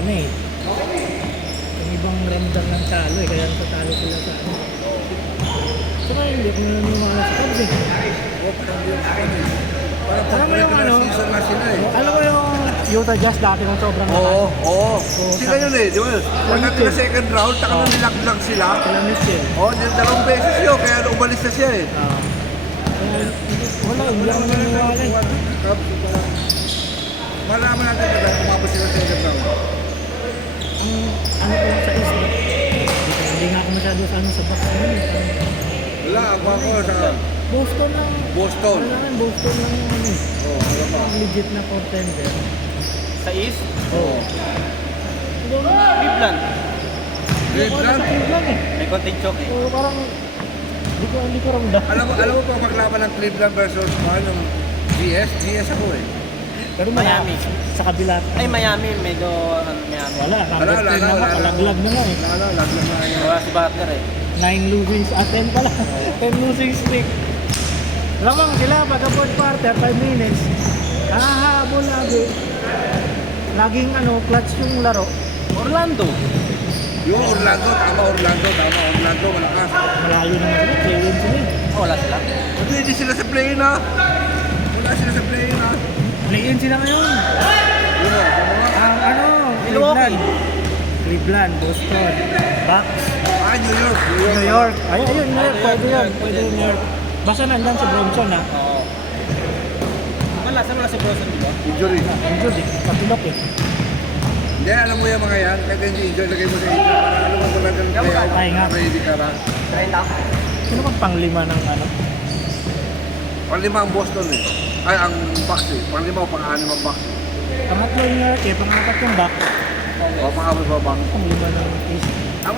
ano eh. Yung ibang ramdam ng talo eh, kaya natatalo sila sa ano. Saka hindi ko naniniwala sa Cubs eh. Alam mo yung ano, alam mo yung Utah Jazz dati kung sobrang Oo, lakas. oo. So, Sila yun eh, di ba? Pagdating na second round, taka na nilaglag sila. Sila Mitchell. Oo, dalawang beses yun, kaya umalis na siya eh. Wala, hindi ako naniniwala eh. Malaman natin na dahil umabot sila sa second round. Ang ano ko sa East, hindi nga ako masyado sa ano sa box naman eh. Wala, ako sa Boston lang. Boston. Kailangan Boston lang yung ano eh. Oo, wala pa. Ang legit na contender. Sa East? Oo. Cleveland. Cleveland? Sa Cleveland eh. May konting choke eh. So, parang hindi ko ramdam. Alam mo pa maglaban ng Cleveland versus yung GS ako eh. Pero Miami. Sa kabila. Ay, Miami. Medyo Miami. Wala, number 10 na nga. Palaglag na nga eh. Laglag na yan. Wala si Butler eh. 9 losing, 10 pala. 10 losing streak. Lamang sila, pagka fourth quarter, 5 minutes. Hahabol lagi. Laging ano, clutch yung laro. Orlando. Yung Orlando, Orlando, malakas. Malayo naman sila, play-in sila eh. Oh, wala sila. Hindi sila sa play na. Wala sila sa play na. Play-in sila ngayon. Yun o, Ang ano, Milwaukee. Cleveland, Boston, Bucks, New York. New York. Ay, ayun, New York, pwede yun. Pwede yun, New York. Basta nandyan si Bronson ha. Oo. Saan wala si Bronson, di ba? Injury. Injured eh, patulok eh. Hindi, alam mo yung mga yan. Kahit hindi injury, lagay mo sa injury. Para alam mo talagang Ay nga. ready ka na. Try lang. Sino bang panglima ng ano? Panglima ang Boston eh. Ay, ang Bucks eh. Panglima o pang-anim ang Bucks. Pangatlo yung New York eh, pangapat yung Bucks. O, pang-apat ba Bucks? Panglima ng East. Ang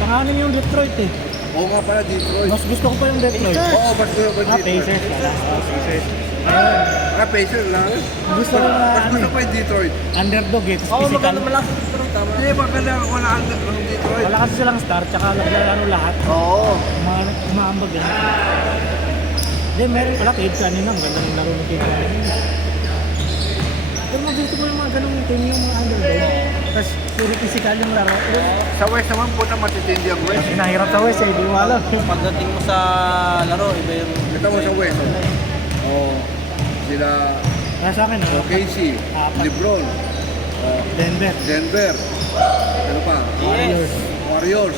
Panganin yung Detroit eh. Oo nga pala, Detroit. Mas gusto ko pa yung Detroit. Oo, mas gusto ko Detroit. Pacers wala. Pacers. Ayun. Pacers lang. Gusto ko na Mas ano gusto eh. ko yung Detroit. Underdog eh. Oo, Physical. maganda malakas si Detroit. Tama. Hindi, maganda wala ang Detroit. Wala kasi silang star, tsaka naglaro lahat. Oo. Umaambag yan. Hindi, meron pala Cade Cunningham. Ang ganda ng laro ng Cade Cunningham. Pero gusto ko yung mga ganong team yung mga underdog. Tapos puro physical yung laro. Sa West naman po na matitindi ang West. Kasi nahirap sa West eh, di mo alam. Pagdating mo sa laro, iba yung... Kita mo sa West. Oo. Sila Kaya sa akin, Casey, Apat. LeBron, Denver, Denver, ano pa? Warriors, Warriors,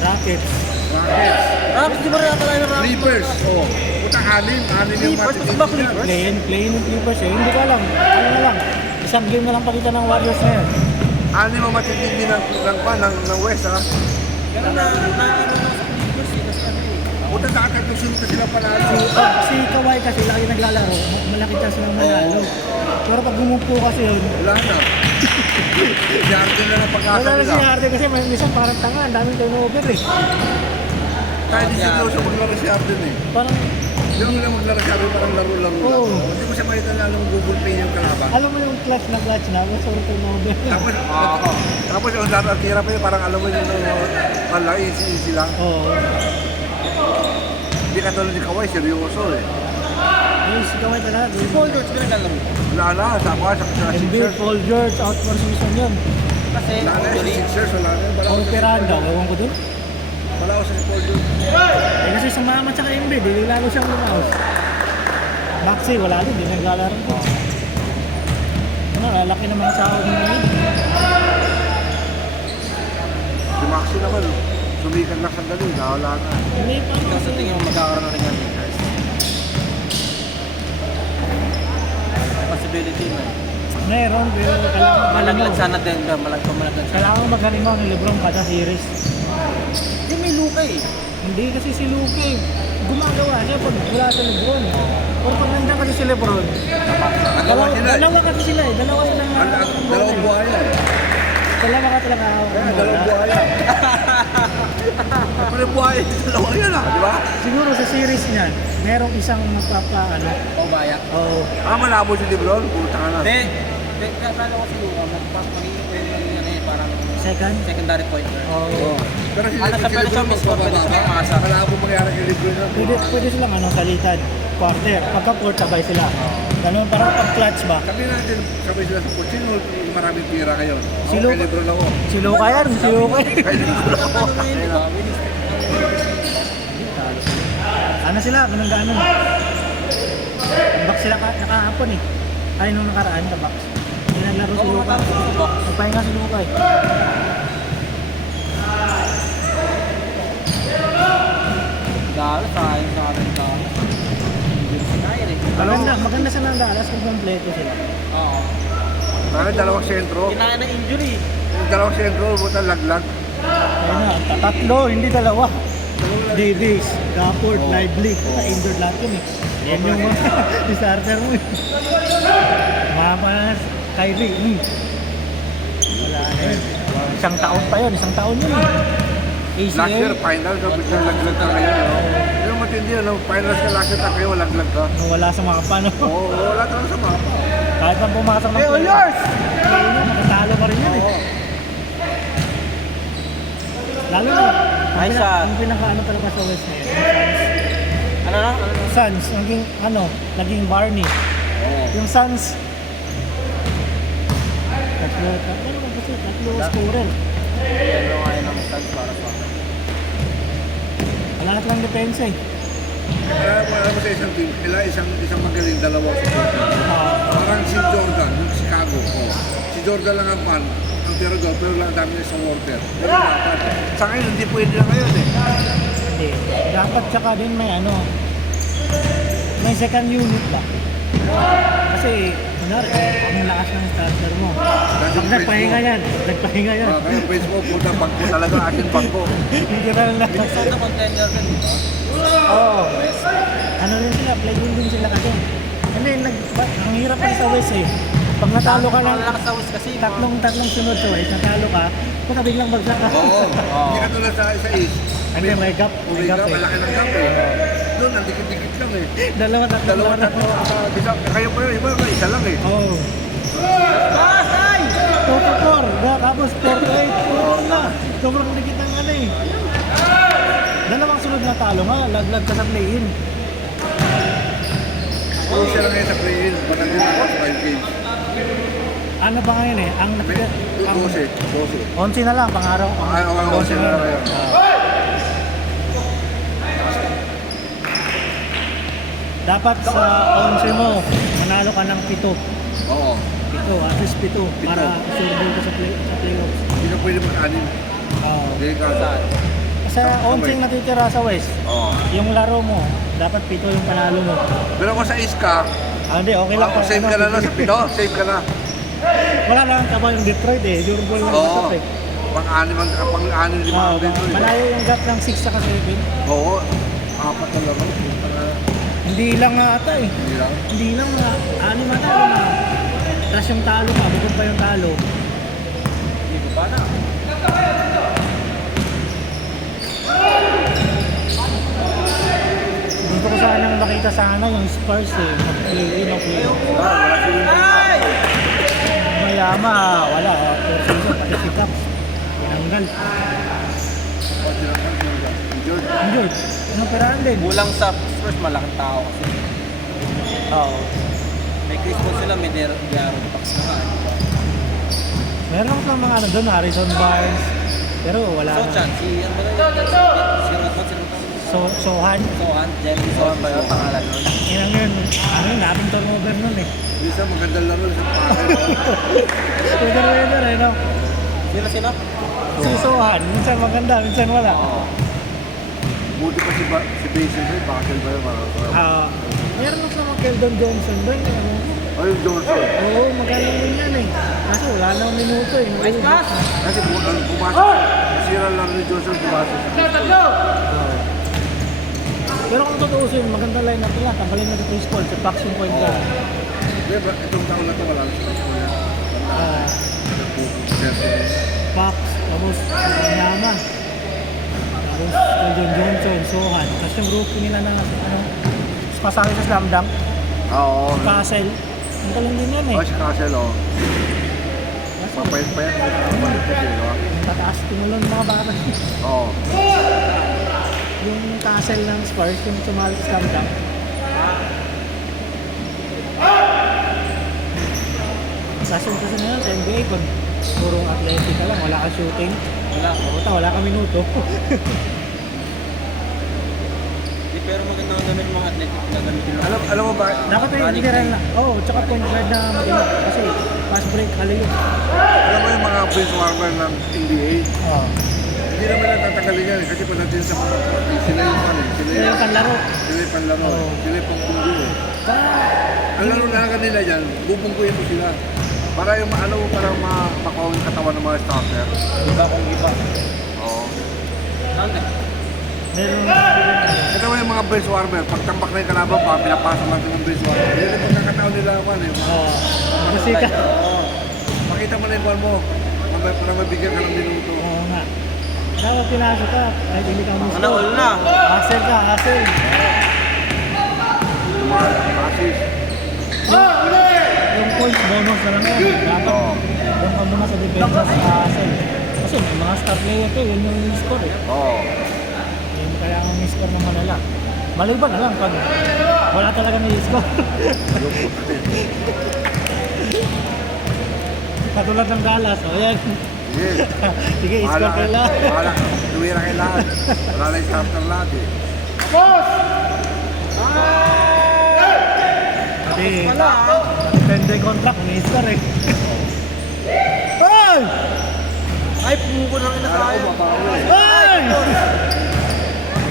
Rockets. Rockets, Raps, di ba rin natin yung Raps? Clippers. Oh, puta anim yung Clippers, matitindi ba yan. Clippers? Play-in yung Clippers eh. Hindi ko alam. Ano na lang. Isang game na lang pakita ng Warriors na yan. Anim ang matitindi ng West ha. Ganun na, nakikita mo sa Clippers, sila sa ano eh. Puta nakakagpusun ko sila panalo. Si Kawhi kasi lagi naglalaro. Malaki chance lang manalo. Pero pag gumupo kasi yun, Wala na. Si Harden na ng wala na si pagkakabila. Harden kasi may minsan parang tanga. Ang daming turnover eh. Kahit di seryoso maglaro si Harden eh. Parang, Hindi mo lang maglaro si Harden, parang laro-laro lang. Oo. Hindi mo siya makita na anong gugulpin yung kalaban. alam mo yung clutch na sobrang turnover. Tapos yung laro at hirap yun, parang alam mo yung pala, easy lang. Oo. Hindi katulad ni Kawhi, seryoso eh. Yung si Kawhi talaga. Si Paul George, ganun lang lang. Wala na, sa Embiid, Sixers. Paul George, out for season yun. Kasi, Wala na, sa injury. Sixers, wala na. Wala Paul ko sa Peranda, ewan ko dun. Wala ko sa Paul George. Eh kasi sumama sa Embiid, hindi lalo siyang lumaos. Maxi, wala din, hindi naglalaro ko. Ano, lalaki naman sa ako ng Embiid. Si Maxi naman, sumikan lang sandali, wala na. Hindi pa Ikaw sa tingin mo magkakaroon na rin ng Lakers. Possibility na. meron, pero kailangan Malaglag sana Denver, malaglag sana. Kailangan magaling mo ni Lebron kada series. Hindi may luka eh. Hindi kasi si Luke, gumagawa siya pag wala sa Lebron. Or pag nandiyan kasi si Lebron, Nagawa sila eh. dalawa kasi sila eh, dalawa silang Dalawang buhaya. Dalawa ka talaga hawak Kaya, ng dalawang bola. buhaya. Pero buhaya, dalawang yan ah, di ba? Siguro sa series niyan, merong isang magpapaano. Pabaya. Oo. Malabo si Lebron, puta ka na. Hindi, kaya ko si Luka, magiging pwede lang yan eh, parang Second? secondary pointer. Oo. Pero si Ano, sa pwede siyang miss, pwede siyang makasa. Malabo mangyari kay Lebron na. Pwede silang ano, salitan. quarter. Pagka fourth, sabay sila. Ganun, parang pag-clutch ba? Sabi natin, sabay sila sa Puchin, maraming tira kayo. Si Ako, Luke. kay Lebron ako. Si Luka yan, si Luka. Kay Lebron ako. Ano sila, ganun. Box sila nakahapon eh. Ay, nung nakaraan sa box. Hindi naglaro si Luka. Nagpahinga si Luka eh. Dahil sayang sa atin na. Maganda sa ng Dallas kung kompleto sila. Oo. Bakit dalawang sentro? Kinain na injury. Yung dalawang sentro, buta laglag. Ayun na, tatlo, hindi dalawa. Davis, Gafford, Lively. Injured lahat yun eh. Yan yung mga starter mo eh. Mga pa na Kyrie. Wala na yun. Isang taon yun eh. Last year, ACL. final, kapit na laglag ka ngayon. Yung matindi, finals ka last year na kayo, laglag ka. Wala sa mga pano. Oo, wala talaga sa mapa. Kahit pang pumasok ng All yours! Nakatalo pa rin yan eh. Lalo na, Ay, ang pinaka-ano talaga sa West na yun, Ano na? Suns, naging Barney. Yung Suns, tatlo scorer. Pero ngayon ang stand para sa akin. Lahat lang depensa eh. Alam mo sa isang team, isang magaling, dalawa support. Parang si Jordan, yung Chicago. Si Jordan lang ang fan, ang tirador, pero lang dami niya sa water. Sa ngayon, hindi pwede na ngayon eh. Hindi. Dapat tsaka din may second unit ba? Kasi, kunwari, ang lakas ng starter mo. Pag nagpahinga yan. Kaya pwede mo, puta, bangko talaga, akin bangko. Hindi ka lang lakas. Minnesota contender din, di ba? Oo. Ano rin sila, play-in din sila kasi. Hindi, ang hirap pa sa West eh. Pag natalo ka lang, Malakas sa West kasi. tatlong sunod sa West, natalo ka, kung biglang bagsak ka. Oo, hindi ka tulad sa East. Hindi, may gap. May Umiga, gap eh. malaki ng gap eh. Doon, ang dikit-dikit lang eh. Dalawa, Tatlo, kayo pa yun, iba, isa lang eh. Oo. 2-4, tapos 4-8, puro na. Sobrang dikit ng eh. Dalawang sunod na talo nga, laglag ka sa play-in. Oo, siya lang ngayon sa play-in, matangin ako sa 5 games. Ano ba ngayon eh? Ang 12. 11 na lang, pang-araw. Ay, 11 na lang ngayon. Dapat sa 11 mo, manalo ka ng 7. Oo. 7, at least 7 para sure ka sa playoffs. Hindi na pwede mag-anin. Oo. Hindi ka saan. Sa 11 natitira sa West, Oo. yung laro mo, dapat 7 yung panalo mo. Pero kung sa East ka, Hindi, okay lang. save ka na lang sa pito, save ka na. Wala lang tama yung Detroit eh. Durable lang Oo. matap eh. Pang-anim, Oo, dito eh. malayo yung gap ng 6 saka 7. Oo. Apat na lang. Hindi lang nga ata eh. Hindi lang. Hindi lang nga. 6 ata na. Tapos yung talo ka, bukod pa yung talo. Hindi ko pa na. Gusto ko sanang makita sana yung Spurs eh. Mag-play-in o play-off. Wala sila. Mayama, wala. First season, pati si Caps. Tinanggal. George. George, anong peraan din? Kulang sa Spurs, malaking tao kasi. Oo. May Chris Paul sila, may De'Aaron Fox na nga. Meron lang mga ano doon, Harrison Barnes. Pero wala So, na. Chan, si ano ba yun? Si Rodman, Sohan. Sohan, Jeremy Sohan ba yun? Pangalan nun? Yun yun. Ano yun, nating turnover nun eh. Bisa magandang laro sa pake. Weather eh, no? Sino? Si Sohan, minsan maganda, minsan wala. Buti pa si Basin Ray, bakit ba yun? Meron sa mga Keldon Johnson ba yun? Ano? Ay, yung Johnson. Oo, magaling din yan eh. Kaso wala na minuto eh. Nice pass! Kasi pumasok. Sira lang ni Johnson pumasok. Pero kung tutuusin, maganda line up nila. Tanggalin na si Chris Paul, si Pax yung point guard. Diba, itong taon na ito wala na siya. Pax, tapos Nyama. Tapos Keldon Johnson, Sohan. Tapos yung rookie nila na pasakit sa slam dunk. Oo. Castle. Ang galing din yan eh. Oh, si Castle, oh. Kaso, Mapayat pa yan. Mapayat pa yan, oh. tataas tumulong ng mga bata. Oo. Yung Castle ng Spurs, yung sumali sa slam dunk. sitwasyon kasi ngayon sa NBA, pag purong athletic ka lang, wala ka shooting, Wala. wala ka minuto. Di, pero maganda ang ganun yung mga athletic na gamitin mo. Alam mo ba, Dapat may hindi rin lang. Oo, tsaka point guard na matino. Kasi fast break, halayo. alam mo yung mga bench warmer ng NBA, Oo. hindi naman natatagalin yan kasi pagdating sa mga sila yung pan eh. Sila yung panlaro. Sila yung panlaro eh. Oo. Sila yung pangpunggo eh. Tsaka, Ang laro na kanila dyan, bubungkuin mo sila. Para yung maalaw, para makuha yung katawan ng mga starter. Iba kung iba. Oo. Saan eh? meron Ito mo yung mga bench warmer, pag tambak na yung kalaban pa, pinapasok natin ng bench warmer. Yan yung pagkakataon nila naman eh. Oo. Musika. Oo. Makita mo na yung ball mo, para mabigyan ka ng minuto. Oo nga. Dapat pinasok ka, kahit hindi ka gusto. Ano, all na. Hustle ka, hustle. Yung mga assist. Yung points bonus na lang yun. Dapat Oo. doon ka muna sa depensa sa hustle. Kasi may mga star player to, yun yung score eh. Oo. Yun kaya ang score ng Manila. Maliban na lang pag wala talaga may score. Katulad ng Dallas, o yan. Yes. Sige, score ka lang. Bahala. Luwira kayo lahat. Wala na yung starter lahat eh. Kasi, depende contract, may score eh. Ay! Ay, puko na rin na Kala ko tayo. mabaho eh. Ay!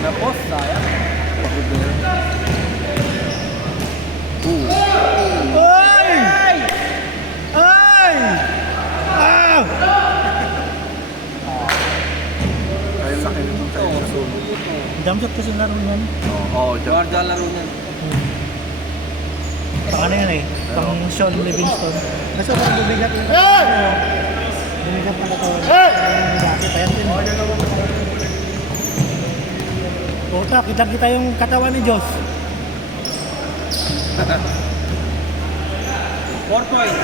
Napos, sayang. Pagod na yan. Ay! Ay! Ah! Kaya laki nito tayo sa sulo. Jump shot kasi laro yan. Oo, dyan. Guardia laro niyan. Pang ano yan eh, pang Sean Livingston. Kasi parang bumigat yung bumigat na katawan. Dati pa yan din. Puta, kita yung katawan ni Diyos. 4 points.